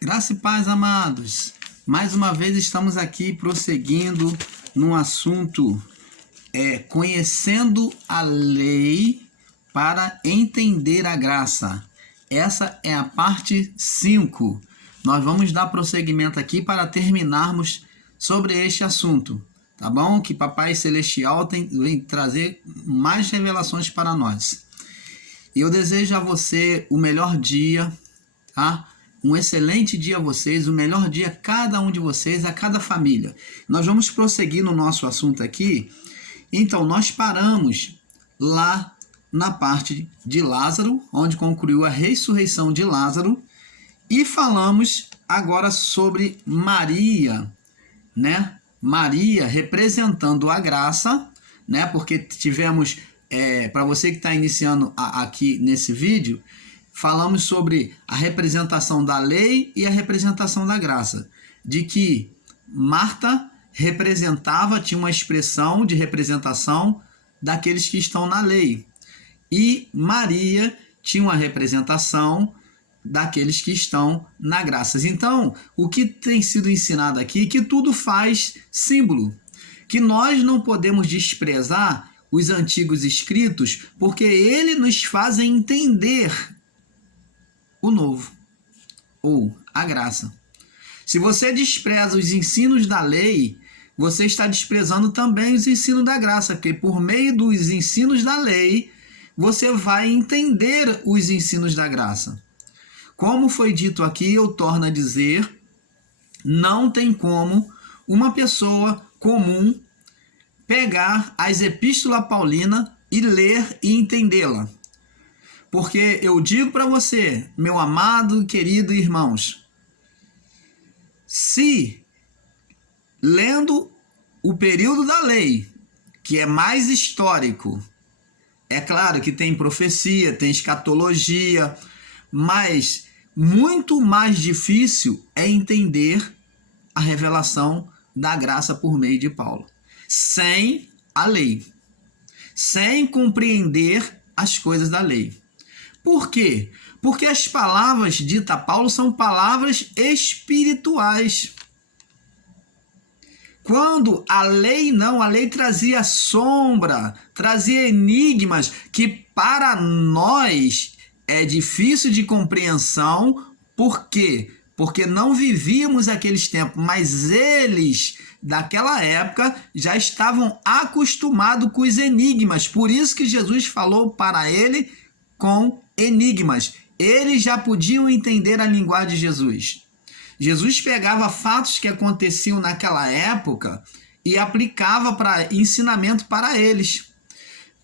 Graça e paz, amados. Mais uma vez estamos aqui prosseguindo num assunto conhecendo a lei para entender a graça. Essa é a parte 5. Nós vamos dar prosseguimento aqui para terminarmos sobre este assunto, tá bom? Que Papai Celestial vem trazer mais revelações para nós. E eu desejo a você o melhor dia, tá? Um excelente dia a vocês, o melhor dia a cada um de vocês, a cada família. Nós vamos prosseguir no nosso assunto aqui. Então, nós paramos lá na parte de Lázaro, onde concluiu a ressurreição de Lázaro, e falamos agora sobre Maria, né? Maria representando a graça, né? Porque tivemos, para você que está iniciando aqui nesse vídeo, falamos sobre a representação da lei e a representação da graça. De que Marta representava, tinha uma expressão de representação daqueles que estão na lei. E Maria tinha uma representação daqueles que estão na graça. Então, o que tem sido ensinado aqui, que tudo faz símbolo. Que nós não podemos desprezar os antigos escritos, porque eles nos fazem entender o novo, ou a graça. Se você despreza os ensinos da lei, você está desprezando também os ensinos da graça, porque por meio dos ensinos da lei, você vai entender os ensinos da graça. Como foi dito aqui, eu torno a dizer, não tem como uma pessoa comum pegar as epístolas paulinas e ler e entendê-la. Porque eu digo para você, meu amado e querido irmãos, se lendo o período da lei, que é mais histórico, é claro que tem profecia, tem escatologia, mas muito mais difícil é entender a revelação da graça por meio de Paulo, sem a lei, sem compreender as coisas da lei. Por quê? Porque as palavras ditas a Paulo são palavras espirituais. Quando a lei não, a lei trazia sombra, trazia enigmas que para nós é difícil de compreensão. Por quê? Porque não vivíamos aqueles tempos, mas eles daquela época já estavam acostumados com os enigmas. Por isso que Jesus falou para ele com enigmas. Eles já podiam entender a linguagem de Jesus. Jesus pegava fatos que aconteciam naquela época e aplicava para ensinamento para eles.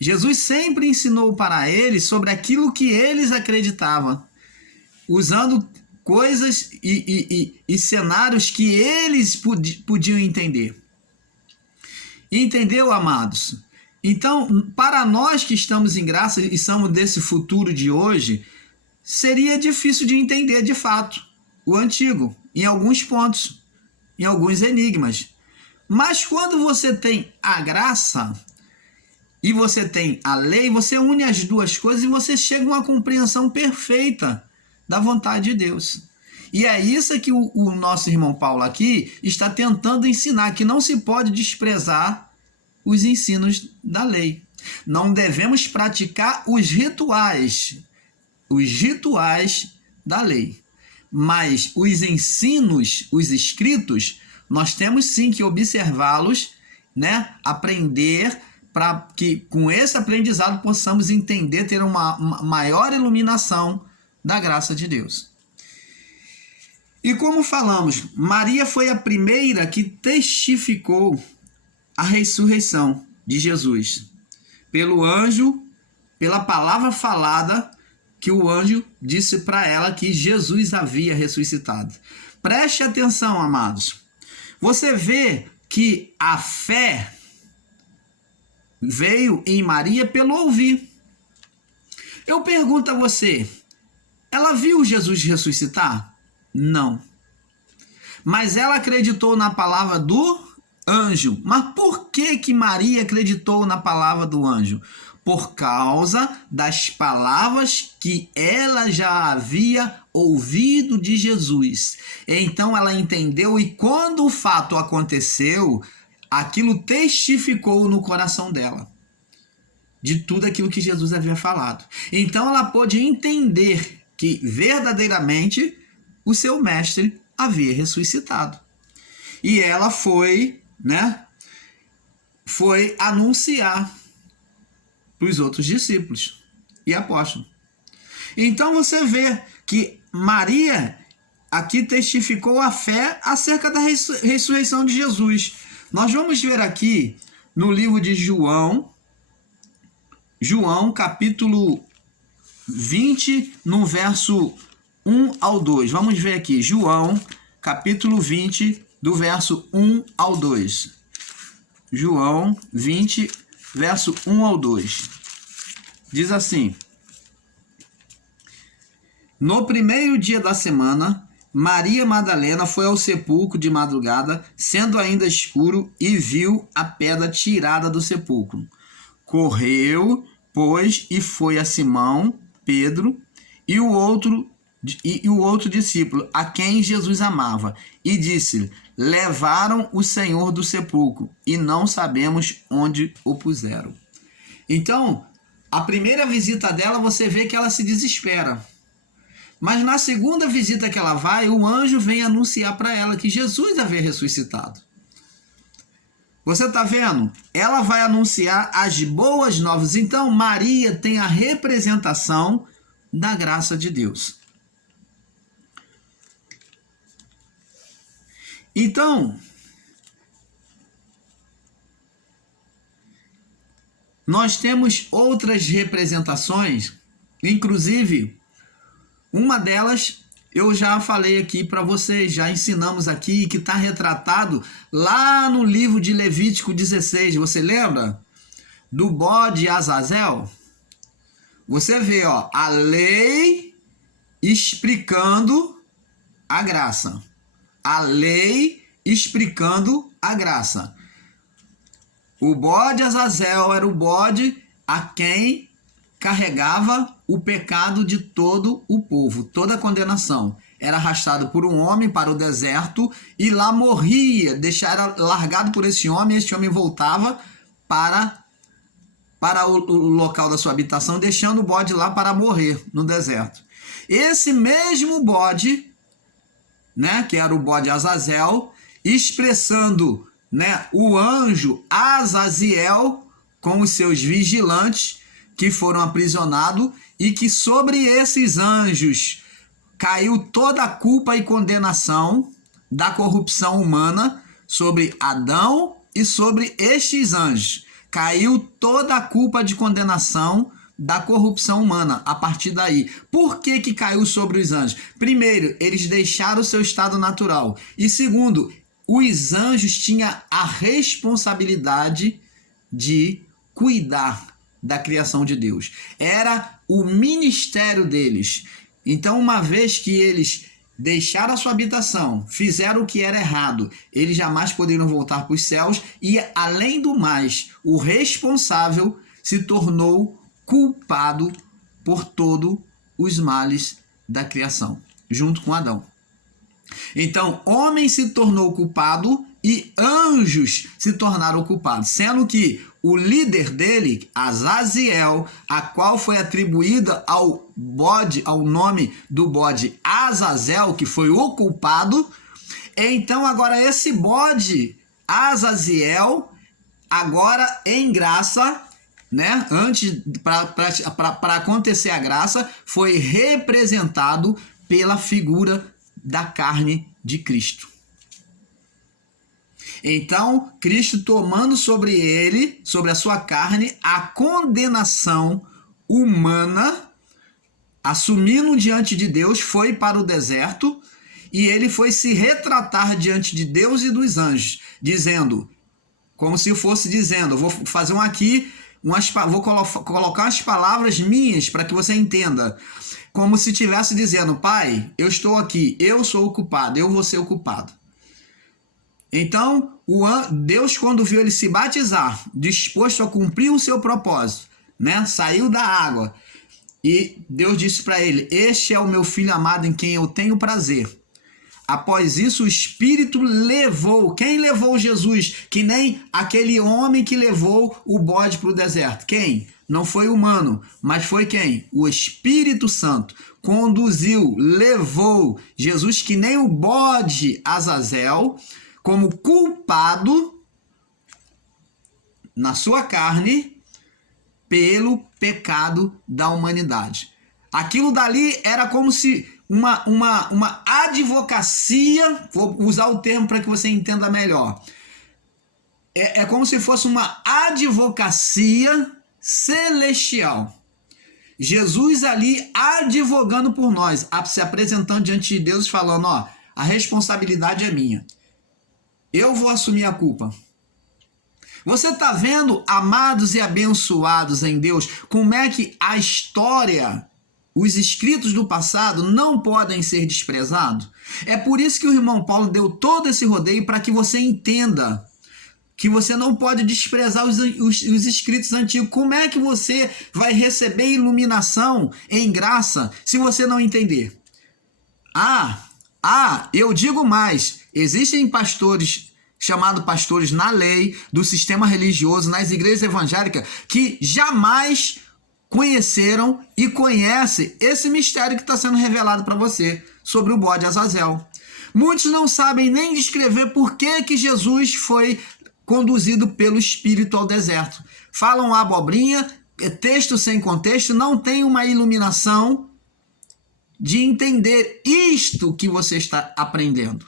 Jesus sempre ensinou para eles sobre aquilo que eles acreditavam, usando coisas e cenários que eles podiam entender. Entendeu, amados? Então, para nós que estamos em graça e somos desse futuro de hoje, seria difícil de entender de fato o antigo, em alguns pontos, em alguns enigmas. Mas quando você tem a graça e você tem a lei, você une as duas coisas e você chega a uma compreensão perfeita da vontade de Deus. E é isso que o nosso irmão Paulo aqui está tentando ensinar, que não se pode desprezar os ensinos da lei. Não devemos praticar os rituais da lei. Mas os ensinos, os escritos, nós temos sim que observá-los, né? Aprender, para que com esse aprendizado possamos entender, ter uma maior iluminação da graça de Deus. E como falamos, Maria foi a primeira que testificou a ressurreição de Jesus, pelo anjo, pela palavra falada, que o anjo disse para ela que Jesus havia ressuscitado. Preste atenção, amados. Você vê que a fé veio em Maria pelo ouvir. Eu pergunto a você, ela viu Jesus ressuscitar? Não. Mas ela acreditou na palavra do anjo. Mas por que Maria acreditou na palavra do anjo? Por causa das palavras que ela já havia ouvido de Jesus. Então ela entendeu, e quando o fato aconteceu, aquilo testificou no coração dela de tudo aquilo que Jesus havia falado. Então ela pôde entender que verdadeiramente o seu mestre havia ressuscitado. E ela foi anunciar para os outros discípulos e apóstolos. Então você vê que Maria aqui testificou a fé acerca da ressurreição de Jesus. Nós vamos ver aqui no livro de João, capítulo 20, no verso 1 ao 2. Vamos ver aqui, João, capítulo 20, do verso 1 ao 2. João 20, verso 1 ao 2. Diz assim: No primeiro dia da semana, Maria Madalena foi ao sepulcro de madrugada, sendo ainda escuro, e viu a pedra tirada do sepulcro. Correu, pois, e foi a Simão, Pedro, e o outro discípulo, a quem Jesus amava, e disse-lhe: Levaram o Senhor do sepulcro, e não sabemos onde o puseram. Então, a primeira visita dela, você vê que ela se desespera. Mas na segunda visita que ela vai, o anjo vem anunciar para ela que Jesus havia ressuscitado. Você está vendo? Ela vai anunciar as boas novas. Então, Maria tem a representação da graça de Deus. Então, nós temos outras representações, inclusive, uma delas eu já falei aqui para vocês, já ensinamos aqui, que está retratado lá no livro de Levítico 16. Você lembra? Do bode Azazel. Você vê, a lei explicando a graça. A lei explicando a graça. O bode Azazel era o bode a quem carregava o pecado de todo o povo, toda a condenação. Era arrastado por um homem para o deserto e lá morria, era largado por esse homem voltava para o local da sua habitação, deixando o bode lá para morrer no deserto. Esse mesmo bode, que era o bode Azazel, expressando, o anjo Azaziel com os seus vigilantes que foram aprisionados, e que sobre esses anjos caiu toda a culpa e condenação da corrupção humana sobre Adão e sobre estes anjos. Caiu toda a culpa de condenação da corrupção humana a partir daí. Por que caiu sobre os anjos? Primeiro, eles deixaram o seu estado natural. E segundo, os anjos tinham a responsabilidade de cuidar da criação de Deus. Era o ministério deles. Então, uma vez que eles deixaram a sua habitação, fizeram o que era errado, eles jamais poderiam voltar para os céus, e, além do mais, o responsável se tornou culpado por todos os males da criação, junto com Adão. Então, homem se tornou culpado e anjos se tornaram culpados, sendo que o líder dele, Azaziel, a qual foi atribuída ao nome do bode Azazel, que foi o culpado. Então, agora esse bode Azaziel, agora em graça, antes para acontecer a graça, foi representado pela figura da carne de Cristo. Então, Cristo tomando sobre ele, sobre a sua carne, a condenação humana, assumindo diante de Deus, foi para o deserto, e ele foi se retratar diante de Deus e dos anjos, dizendo, como se fosse dizendo, vou fazer vou colocar umas palavras minhas para que você entenda, como se estivesse dizendo: Pai, eu estou aqui, eu sou o culpado, eu vou ser o culpado. Então, Deus, quando viu ele se batizar, disposto a cumprir o seu propósito, saiu da água, E Deus disse para ele: este é o meu filho amado em quem eu tenho prazer. Após isso, o Espírito levou. Quem levou Jesus? Que nem aquele homem que levou o bode para o deserto. Quem? Não foi humano, mas foi quem? O Espírito Santo. Conduziu, levou Jesus, que nem o bode Azazel, como culpado na sua carne pelo pecado da humanidade. Aquilo dali era como se uma advocacia, vou usar o termo para que você entenda melhor. É como se fosse uma advocacia celestial. Jesus ali advogando por nós, se apresentando diante de Deus, falando: ó, a responsabilidade é minha. Eu vou assumir a culpa. Você está vendo, amados e abençoados em Deus, como é que a história, os escritos do passado não podem ser desprezados? É por isso que o irmão Paulo deu todo esse rodeio para que você entenda que você não pode desprezar os escritos antigos. Como é que você vai receber iluminação em graça se você não entender? Eu digo mais, existem pastores chamados pastores na lei, do sistema religioso, nas igrejas evangélicas, que jamais conheceram e conhecem esse mistério que está sendo revelado para você sobre o bode Azazel. Muitos não sabem nem descrever por que Jesus foi conduzido pelo Espírito ao deserto. Falam abobrinha, texto sem contexto, não tem uma iluminação de entender isto que você está aprendendo.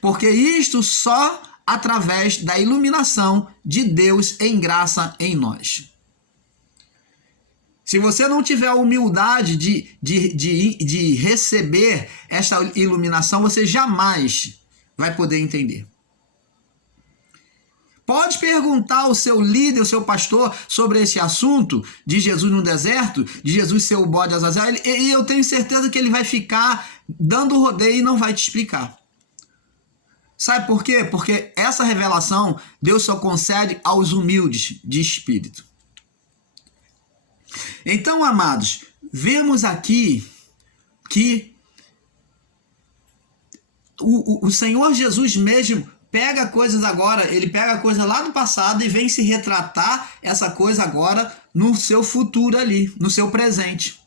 Porque isto só através da iluminação de Deus em graça em nós. Se você não tiver a humildade de receber esta iluminação, você jamais vai poder entender. Pode perguntar ao seu líder, ao seu pastor, sobre esse assunto de Jesus no deserto, de Jesus ser o bode Azazel, e eu tenho certeza que ele vai ficar dando rodeio e não vai te explicar. Sabe por quê? Porque essa revelação Deus só concede aos humildes de espírito. Então, amados, vemos aqui que o Senhor Jesus mesmo pega coisas agora, ele pega coisa lá do passado e vem se retratar essa coisa agora no seu futuro ali, no seu presente.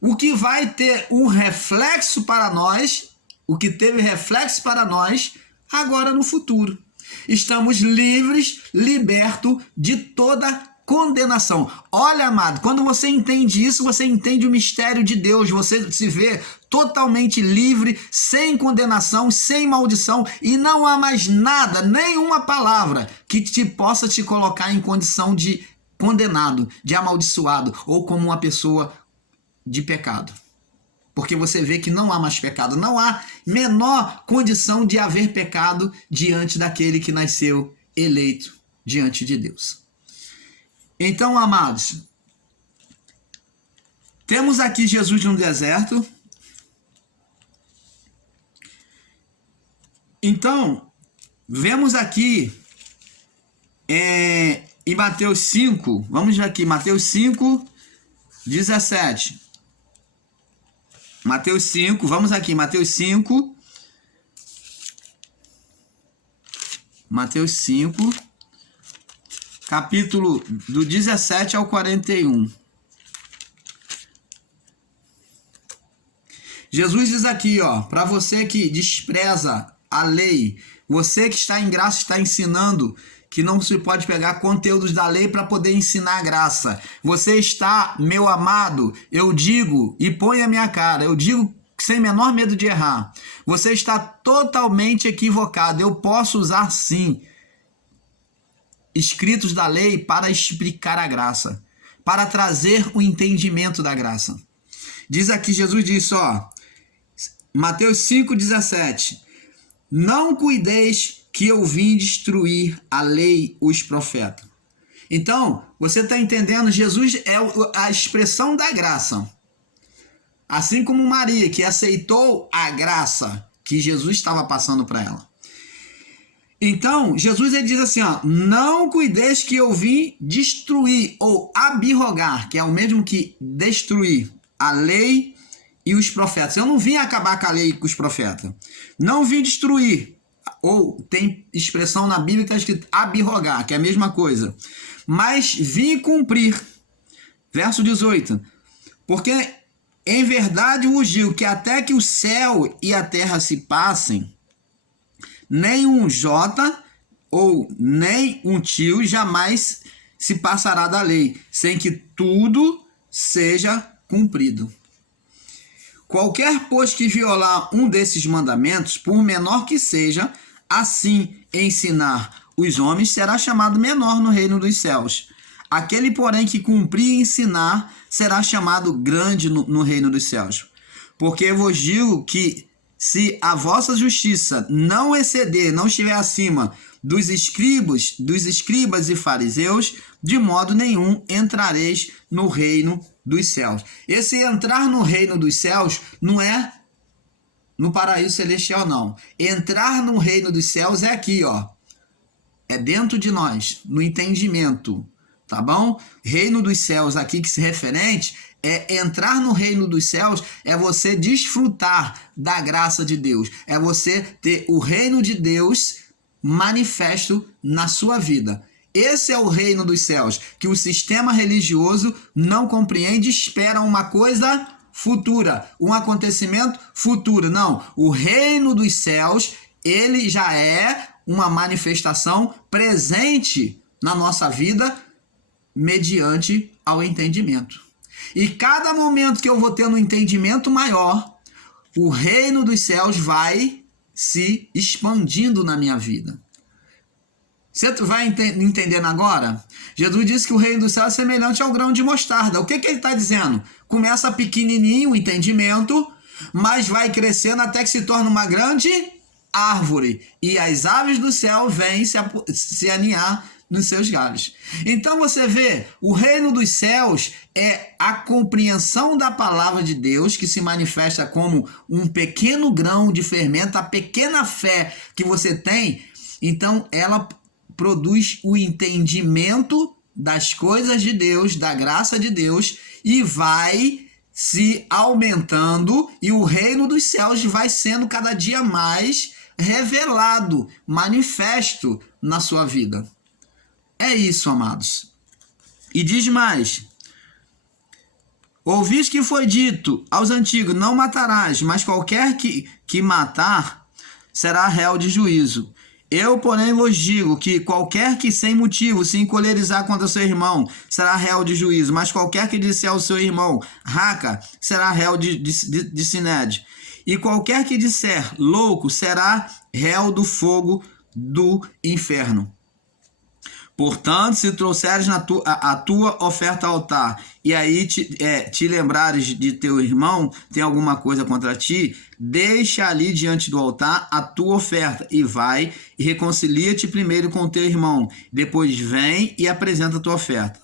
O que vai ter um reflexo para nós, o que teve reflexo para nós, agora no futuro. Estamos livres, libertos de toda condenação. Olha, amado, quando você entende isso, você entende o mistério de Deus, você se vê totalmente livre, sem condenação, sem maldição, e não há mais nada, nenhuma palavra que possa te colocar em condição de condenado, de amaldiçoado, ou como uma pessoa de pecado. Porque você vê que não há mais pecado, não há menor condição de haver pecado diante daquele que nasceu eleito diante de Deus. Então, amados, temos aqui Jesus no deserto. Então, vemos aqui em Mateus 5, vamos aqui, Mateus 5, 17. Mateus 5, vamos aqui, Mateus 5. Mateus 5, capítulo do 17 ao 41. Jesus diz aqui, ó, para você que despreza a lei, você que está em graça, está ensinando que não se pode pegar conteúdos da lei para poder ensinar a graça. Você está, meu amado, eu digo, e põe a minha cara, eu digo sem menor medo de errar. Você está totalmente equivocado. Eu posso usar, sim, escritos da lei para explicar a graça, para trazer o entendimento da graça. Diz aqui, Jesus disse, ó, Mateus 5,17, não cuideis que eu vim destruir a lei, os profetas. Então, você está entendendo? Jesus é a expressão da graça. Assim como Maria, que aceitou a graça que Jesus estava passando para ela. Então, Jesus ele diz assim, ó, não cuideis que eu vim destruir ou abrogar, que é o mesmo que destruir a lei e os profetas. Eu não vim acabar com a lei e com os profetas. Não vim destruir. Ou tem expressão na Bíblia que está escrito abrogar, que é a mesma coisa. Mas vim cumprir. Verso 18. Porque em verdade vos digo que até que o céu e a terra se passem, nem um jota ou nem um tio jamais se passará da lei, sem que tudo seja cumprido. Qualquer, pois, que violar um desses mandamentos, por menor que seja, assim ensinar os homens, será chamado menor no reino dos céus. Aquele, porém, que cumprir e ensinar, será chamado grande no reino dos céus. Porque vos digo que se a vossa justiça não exceder, não estiver acima dos escribas e fariseus, de modo nenhum entrareis no reino dos céus. Esse entrar no reino dos céus não é no paraíso celestial, não. Entrar no reino dos céus é aqui, ó. É dentro de nós, no entendimento, tá bom? Reino dos céus aqui que se referente é entrar no reino dos céus, é você desfrutar da graça de Deus, é você ter o reino de Deus manifesto na sua vida. Esse é o reino dos céus, que o sistema religioso não compreende, espera uma coisa futura, um acontecimento futuro. Não, o reino dos céus, ele já é uma manifestação presente na nossa vida mediante ao entendimento. E cada momento que eu vou tendo um entendimento maior, o reino dos céus vai se expandindo na minha vida. Você vai entendendo agora? Jesus disse que o reino dos céus é semelhante ao grão de mostarda. O que ele está dizendo? Começa pequenininho o entendimento, mas vai crescendo até que se torna uma grande árvore. E as aves do céu vêm se aninhar nos seus galhos. Então você vê, o reino dos céus é a compreensão da palavra de Deus que se manifesta como um pequeno grão de fermento, a pequena fé que você tem. Então ela produz o entendimento das coisas de Deus, da graça de Deus, e vai se aumentando, e o reino dos céus vai sendo cada dia mais revelado, manifesto na sua vida. É isso, amados. E diz mais: ouvis que foi dito aos antigos, não matarás, mas qualquer que matar será réu de juízo. Eu, porém, vos digo que qualquer que sem motivo se encolerizar contra seu irmão será réu de juízo, mas qualquer que disser ao seu irmão raca será réu de sinédrio. E qualquer que disser louco será réu do fogo do inferno. Portanto, se trouxeres a tua oferta ao altar, e aí te lembrares de teu irmão, tem alguma coisa contra ti, deixa ali diante do altar a tua oferta, e vai e reconcilia-te primeiro com teu irmão, depois vem e apresenta a tua oferta.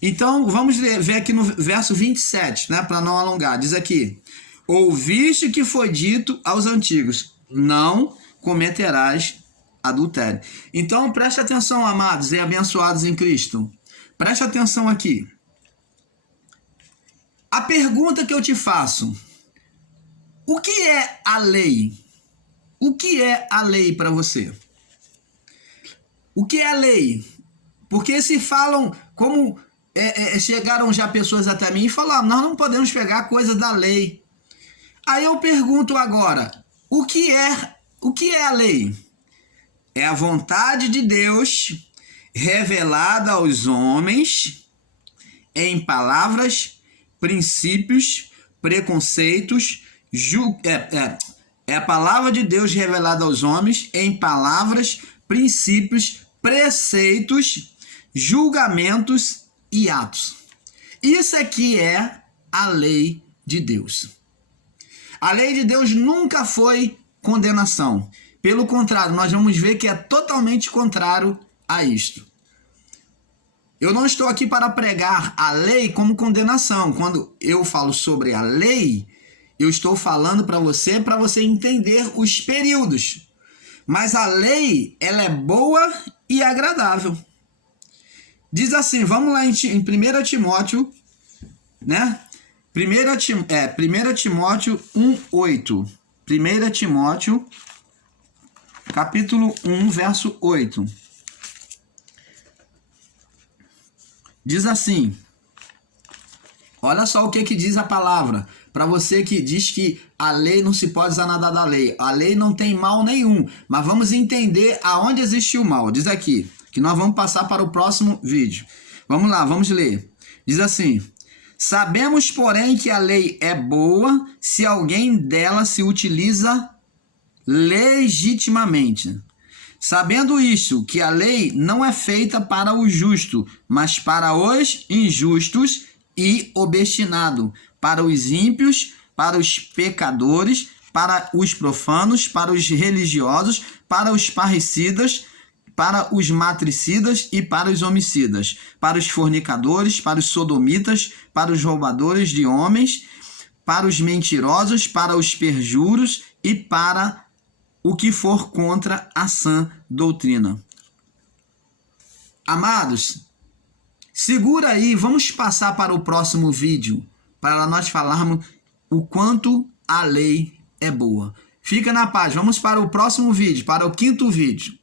Então, vamos ver aqui no verso 27, né, para não alongar. Diz aqui: ouviste que foi dito aos antigos, não cometerás adultério. Então, preste atenção, amados e abençoados em Cristo. Preste atenção aqui. A pergunta que eu te faço: o que é a lei? O que é a lei para você? O que é a lei? Porque se falam, como chegaram já pessoas até mim e falaram, nós não podemos pegar coisas da lei. Aí eu pergunto agora, o que é a lei? É a vontade de Deus revelada aos homens em palavras, princípios, preconceitos. É a palavra de Deus revelada aos homens em palavras, princípios, preceitos, julgamentos e atos. Isso aqui é a lei de Deus. A lei de Deus nunca foi condenação. Pelo contrário, nós vamos ver que é totalmente contrário a isto. Eu não estou aqui para pregar a lei como condenação. Quando eu falo sobre a lei, eu estou falando para você entender os períodos. Mas a lei, ela é boa e agradável. Diz assim, vamos lá em 1 Timóteo, né? 1 Timóteo 1:8. 1 Timóteo, capítulo 1, verso 8. Diz assim, olha só o que diz a palavra. Para você que diz que a lei não se pode usar nada da lei. A lei não tem mal nenhum. Mas vamos entender aonde existe o mal. Diz aqui, que nós vamos passar para o próximo vídeo. Vamos lá, vamos ler. Diz assim, sabemos, porém, que a lei é boa se alguém dela se utiliza legitimamente. Sabendo isso, que a lei não é feita para o justo, mas para os injustos e obstinado, para os ímpios, para os pecadores, para os profanos, para os religiosos, para os parricidas, para os matricidas e para os homicidas, para os fornicadores, para os sodomitas, para os roubadores de homens, para os mentirosos, para os perjuros e para o que for contra a sã doutrina. Amados, segura aí, vamos passar para o próximo vídeo, para nós falarmos o quanto a lei é boa. Fica na paz, vamos para o próximo vídeo, para o 5º vídeo.